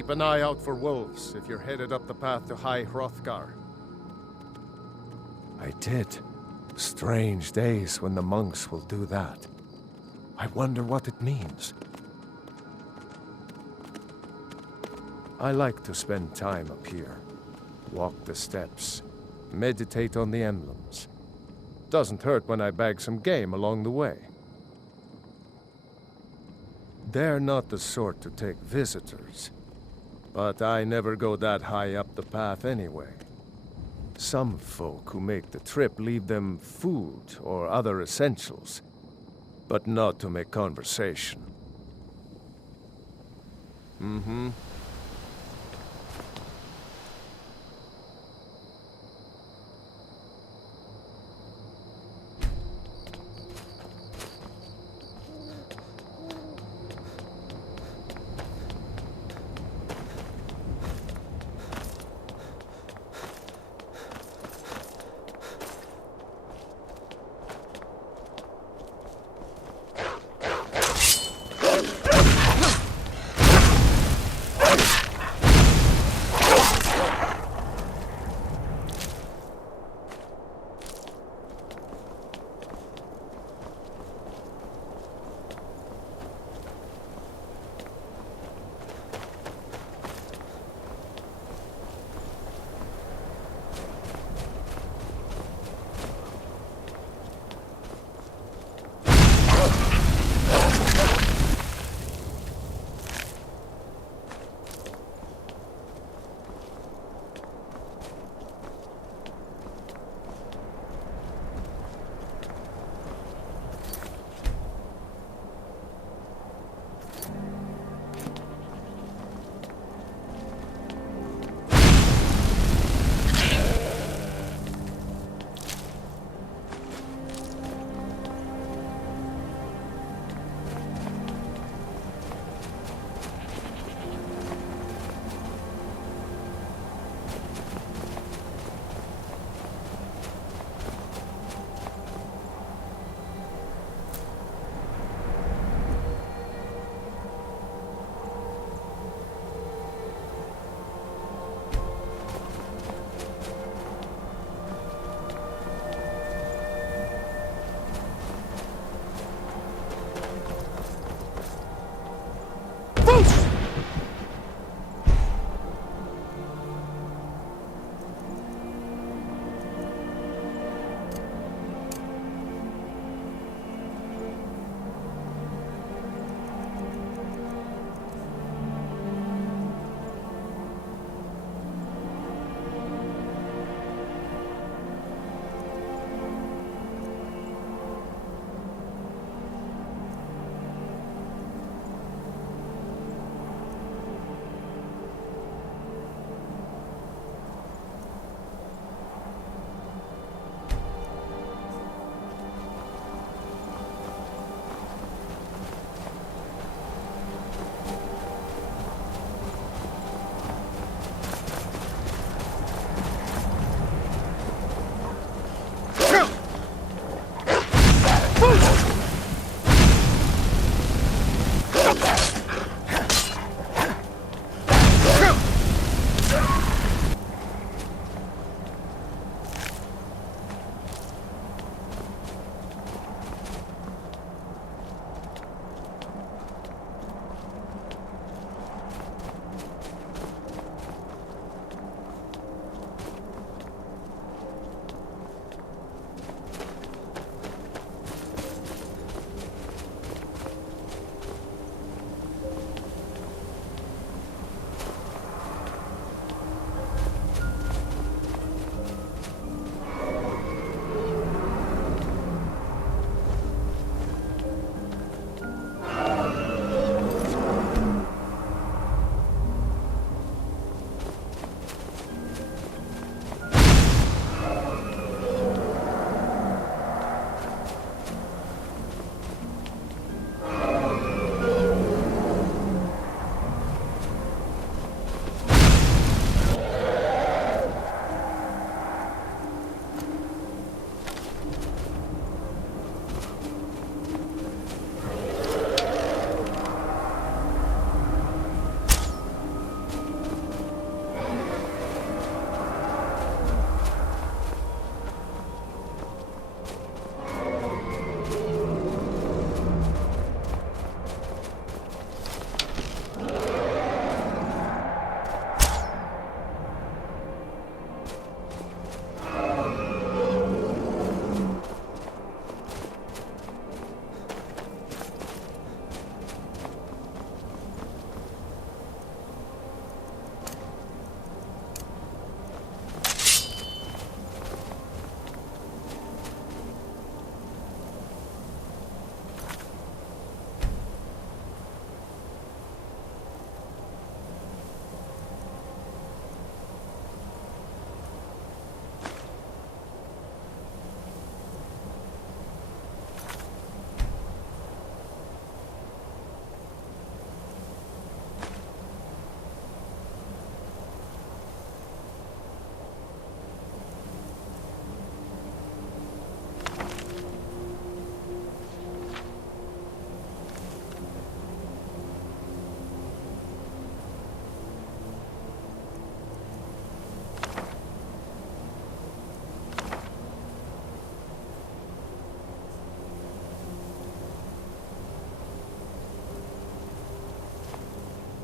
Keep an eye out for wolves if you're headed up the path to High Hrothgar. I did. Strange days when the monks will do that. I wonder what it means. I like to spend time up here. Walk the steps. Meditate on the emblems. Doesn't hurt when I bag some game along the way. They're not the sort to take visitors. But I never go that high up the path anyway. Some folk who make the trip leave them food or other essentials, but not to make conversation. Mm-hmm.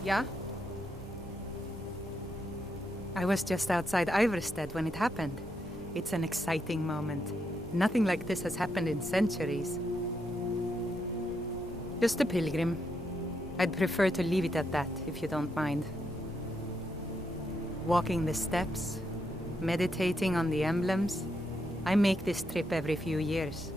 Yeah? I was just outside Iverstead when it happened. It's an exciting moment. Nothing like this has happened in centuries. Just a pilgrim. I'd prefer to leave it at that, if you don't mind. Walking the steps, meditating on the emblems. I make this trip every few years.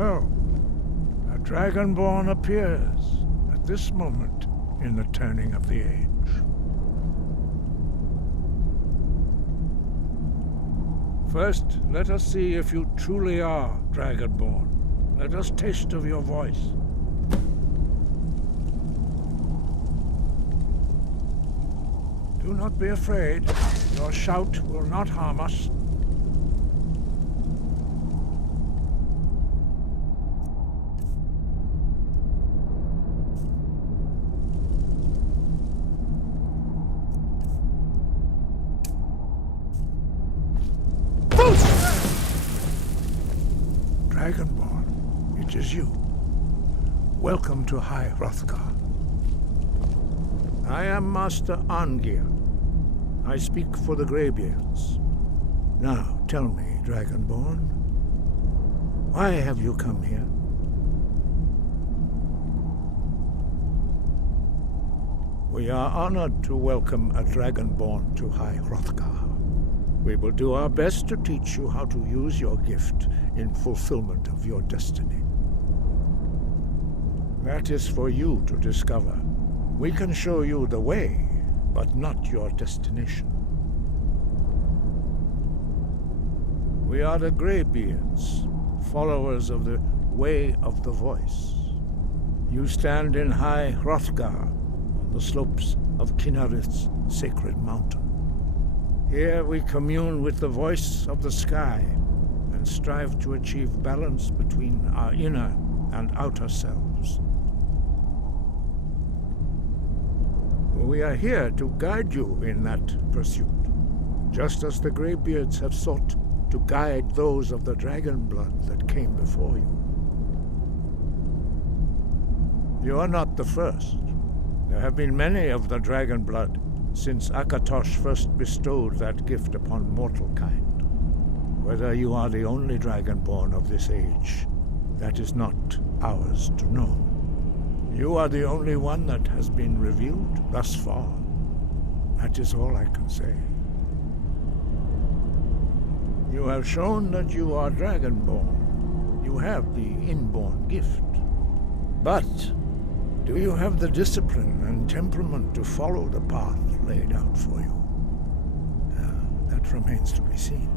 So, a Dragonborn appears at this moment in the turning of the age. First, let us see if you truly are Dragonborn. Let us taste of your voice. Do not be afraid. Your shout will not harm us. Dragonborn, it is you. Welcome to High Hrothgar. I am Master Arngir. I speak for the Greybeards. Now, tell me, Dragonborn, why have you come here? We are honored to welcome a Dragonborn to High Hrothgar. We will do our best to teach you how to use your gift in fulfillment of your destiny. That is for you to discover. We can show you the way, but not your destination. We are the Greybeards, followers of the Way of the Voice. You stand in High Hrothgar, on the slopes of Kinnarith's sacred mountain. Here we commune with the voice of the sky and strive to achieve balance between our inner and outer selves. We are here to guide you in that pursuit, just as the Greybeards have sought to guide those of the dragon blood that came before you. You are not the first. There have been many of the dragon blood since Akatosh first bestowed that gift upon mortal kind. Whether you are the only Dragonborn of this age, that is not ours to know. You are the only one that has been revealed thus far. That is all I can say. You have shown that you are Dragonborn. You have the inborn gift. But do you have the discipline and temperament to follow the path laid out for you? That remains to be seen.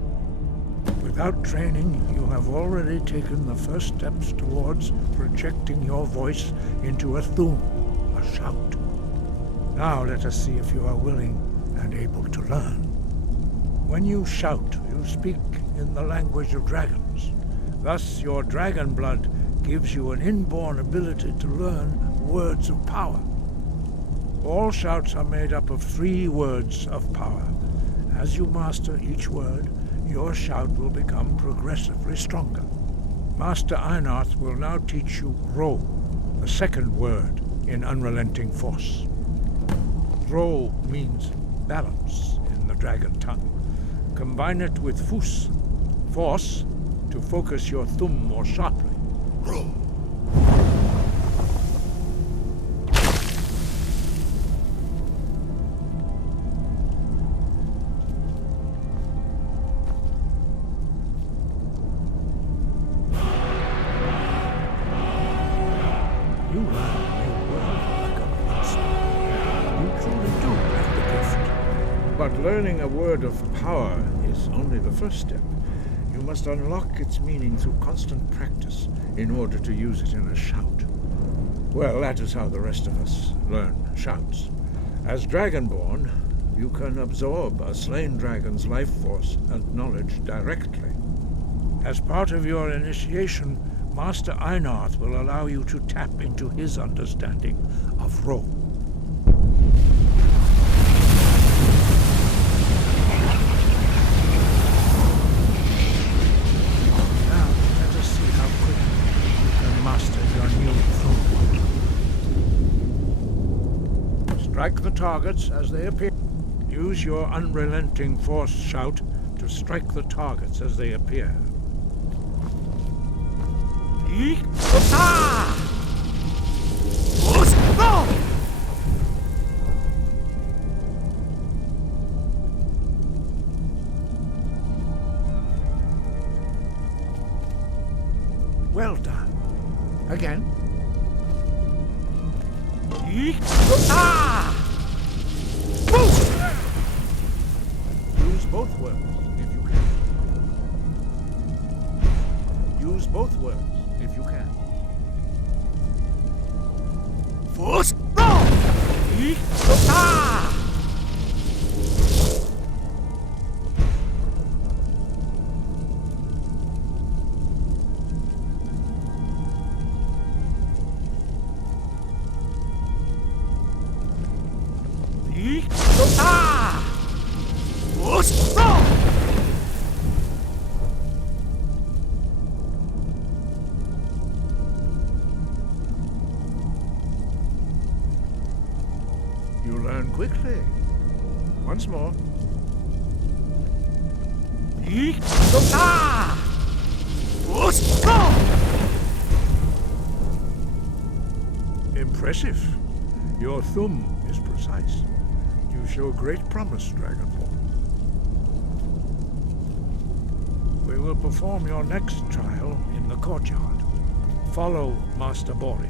Without training, you have already taken the first steps towards projecting your voice into a thum, a shout. Now let us see if you are willing and able to learn. When you shout, you speak in the language of dragons. Thus, your dragon blood gives you an inborn ability to learn words of power. All shouts are made up of 3 words of power. As you master each word, your shout will become progressively stronger. Master Einarth will now teach you Ro, the second word in Unrelenting Force. Ro means balance in the dragon tongue. Combine it with Fus, force, to focus your thumb more sharply. Ro. You learn a new word like a monster. You truly do have the gift. But learning a word of power is only the first step. You must unlock its meaning through constant practice in order to use it in a shout. Well, that is how the rest of us learn shouts. As Dragonborn, you can absorb a slain dragon's life force and knowledge directly. As part of your initiation, Master Einarth will allow you to tap into his understanding of Ro. Now, let us see how quickly you can master your new throw. Strike the targets as they appear. Use your unrelenting force shout to strike the targets as they appear. Well done. You learn quickly. Once more. Impressive. Your thumb is precise. You show great promise, Dragonborn. We will perform your next trial in the Courtyard. Follow Master Bori.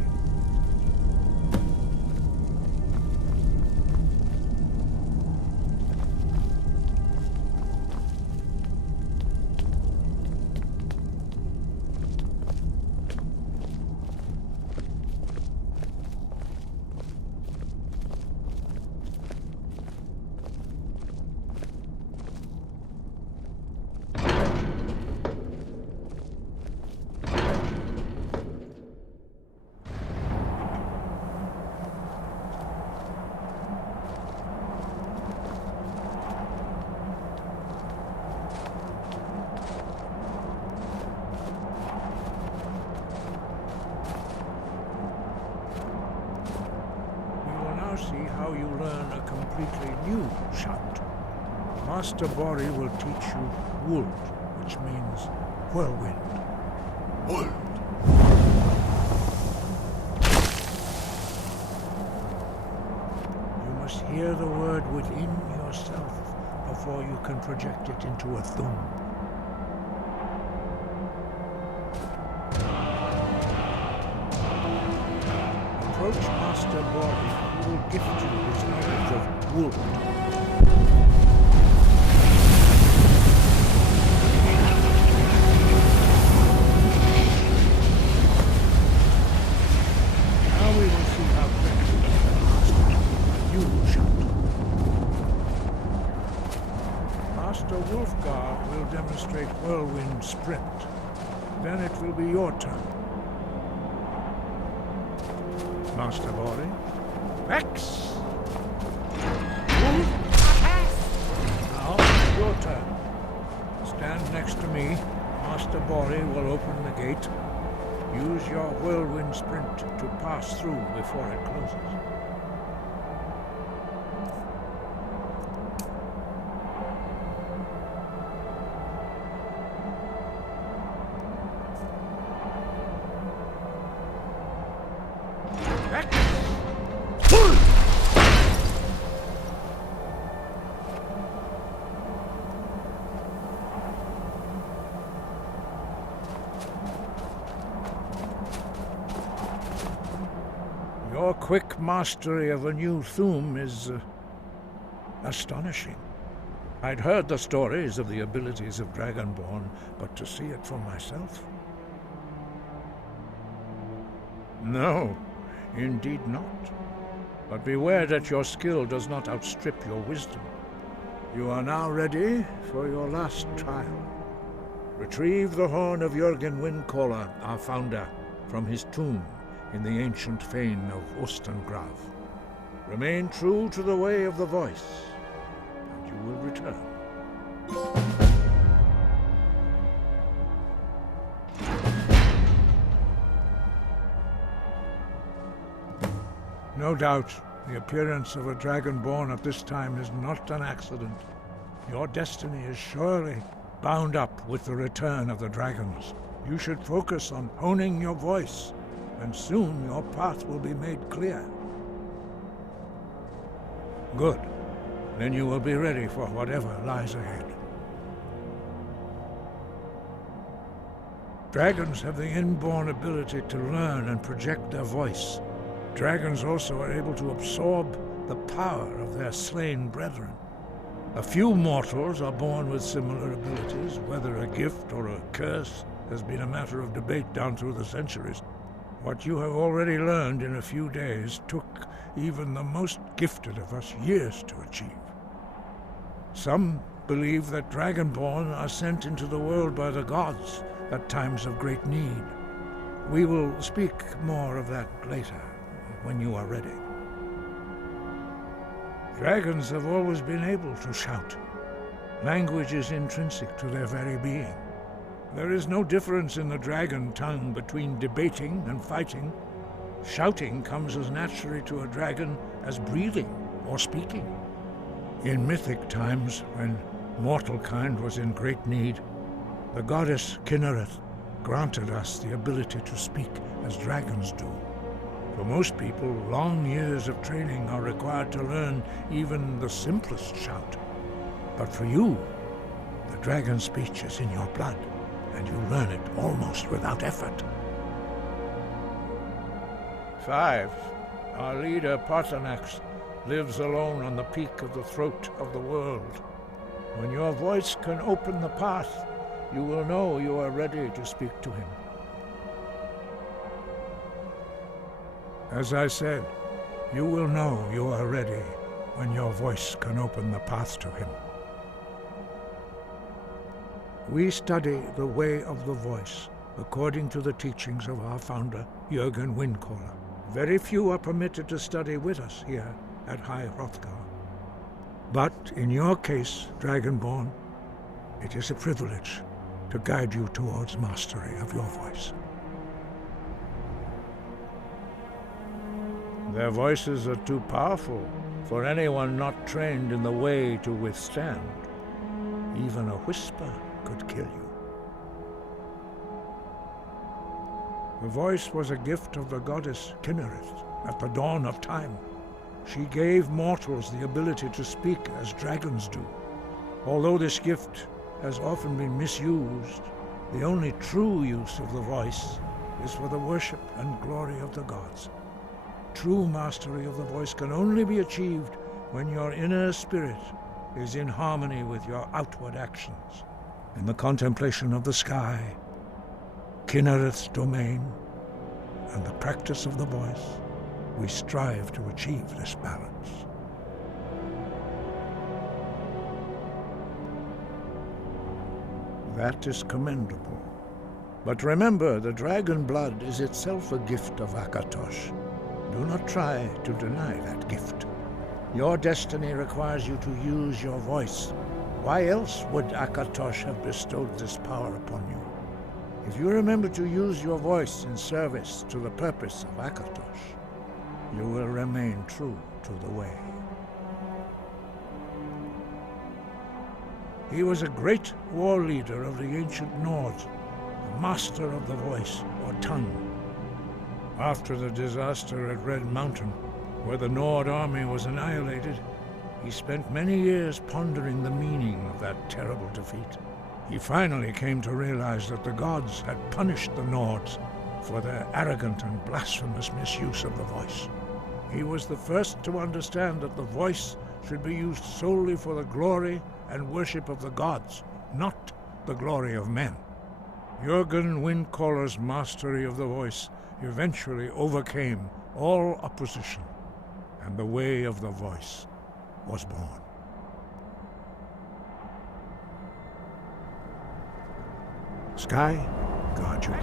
See how you learn a completely new shout. Master Bori will teach you Wold, which means whirlwind. Wold. You must hear the word within yourself before you can project it into a thum. Approach Master Bori. He will gift you his knowledge of wood. Now we will see how quickly you can master a new shout. Master Hrothgar will demonstrate whirlwind sprint. Then it will be your turn. Master Bori. X! Now, your turn. Stand next to me. Master Bori will open the gate. Use your whirlwind sprint to pass through before it closes. Your quick mastery of a new thum is astonishing. I'd heard the stories of the abilities of Dragonborn, but to see it for myself? No, indeed not. But beware that your skill does not outstrip your wisdom. You are now ready for your last trial. Retrieve the horn of Jürgen Windcaller, our founder, from his tomb in the ancient fane of Ostengrav. Remain true to the way of the voice, and you will return. No doubt, the appearance of a Dragonborn at this time is not an accident. Your destiny is surely bound up with the return of the dragons. You should focus on honing your voice, and soon your path will be made clear. Good. Then you will be ready for whatever lies ahead. Dragons have the inborn ability to learn and project their voice. Dragons also are able to absorb the power of their slain brethren. A few mortals are born with similar abilities. Whether a gift or a curse has been a matter of debate down through the centuries. What you have already learned in a few days took even the most gifted of us years to achieve. Some believe that Dragonborn are sent into the world by the gods at times of great need. We will speak more of that later, when you are ready. Dragons have always been able to shout. Language is intrinsic to their very being. There is no difference in the dragon tongue between debating and fighting. Shouting comes as naturally to a dragon as breathing or speaking. In mythic times, when mortal kind was in great need, the goddess Kinnereth granted us the ability to speak as dragons do. For most people, long years of training are required to learn even the simplest shout. But for you, the dragon speech is in your blood, and you learn it almost without effort. 5. Our leader, Paarthurnax, lives alone on the peak of the throat of the world. When your voice can open the path, you will know you are ready to speak to him. As I said, you will know you are ready when your voice can open the path to him. We study the way of the voice according to the teachings of our founder, Jürgen Windcaller. Very few are permitted to study with us here at High Hrothgar. But in your case, Dragonborn, it is a privilege to guide you towards mastery of your voice. Their voices are too powerful for anyone not trained in the way to withstand. Even a whisper could kill you. The voice was a gift of the goddess Kinnereth at the dawn of time. She gave mortals the ability to speak as dragons do. Although this gift has often been misused, the only true use of the voice is for the worship and glory of the gods. True mastery of the voice can only be achieved when your inner spirit is in harmony with your outward actions. In the contemplation of the sky, Kinnereth's domain, and the practice of the voice, we strive to achieve this balance. That is commendable. But remember, the dragon blood is itself a gift of Akatosh. Do not try to deny that gift. Your destiny requires you to use your voice. Why else would Akatosh have bestowed this power upon you? If you remember to use your voice in service to the purpose of Akatosh, you will remain true to the way. He was a great war leader of the ancient Nords, a master of the voice, or tongue. After the disaster at Red Mountain, where the Nord army was annihilated, he spent many years pondering the meaning of that terrible defeat. He finally came to realize that the gods had punished the Nords for their arrogant and blasphemous misuse of the voice. He was the first to understand that the voice should be used solely for the glory and worship of the gods, not the glory of men. Jürgen Windcaller's mastery of the voice eventually overcame all opposition, and the way of the voice was born. Sky, guard you.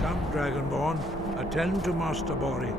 Come, Dragonborn, attend to Master Bori.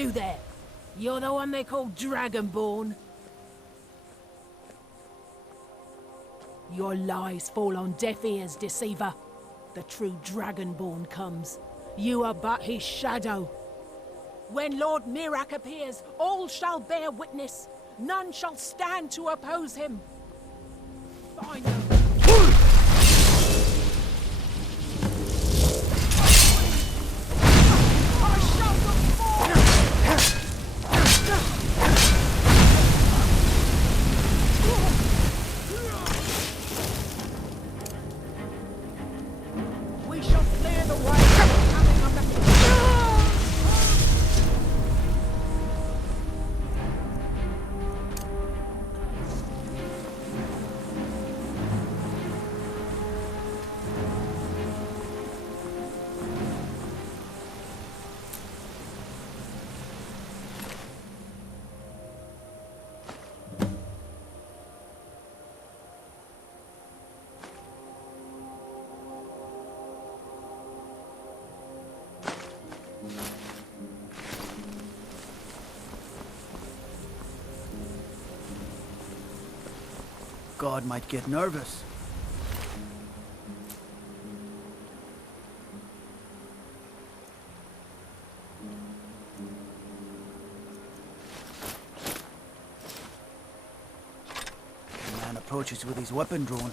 You there! You're the one they call Dragonborn? Your lies fall on deaf ears, deceiver. The true Dragonborn comes. You are but his shadow. When Lord Mirak appears, all shall bear witness. None shall stand to oppose him. Find them. We shall clear the way. Coming on the... God might get nervous. The man approaches with his weapon drawn.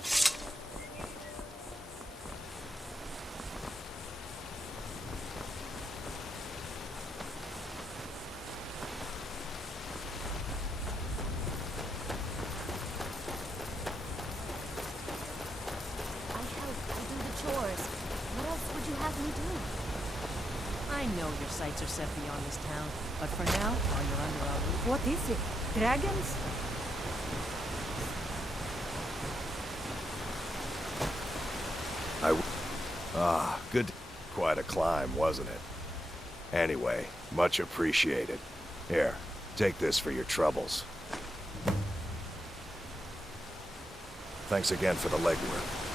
I know your sights are set beyond this town, but for now, while you're under our roof... What is it? Dragons? Good. Quite a climb, wasn't it? Anyway, much appreciated. Here, take this for your troubles. Thanks again for the legwork.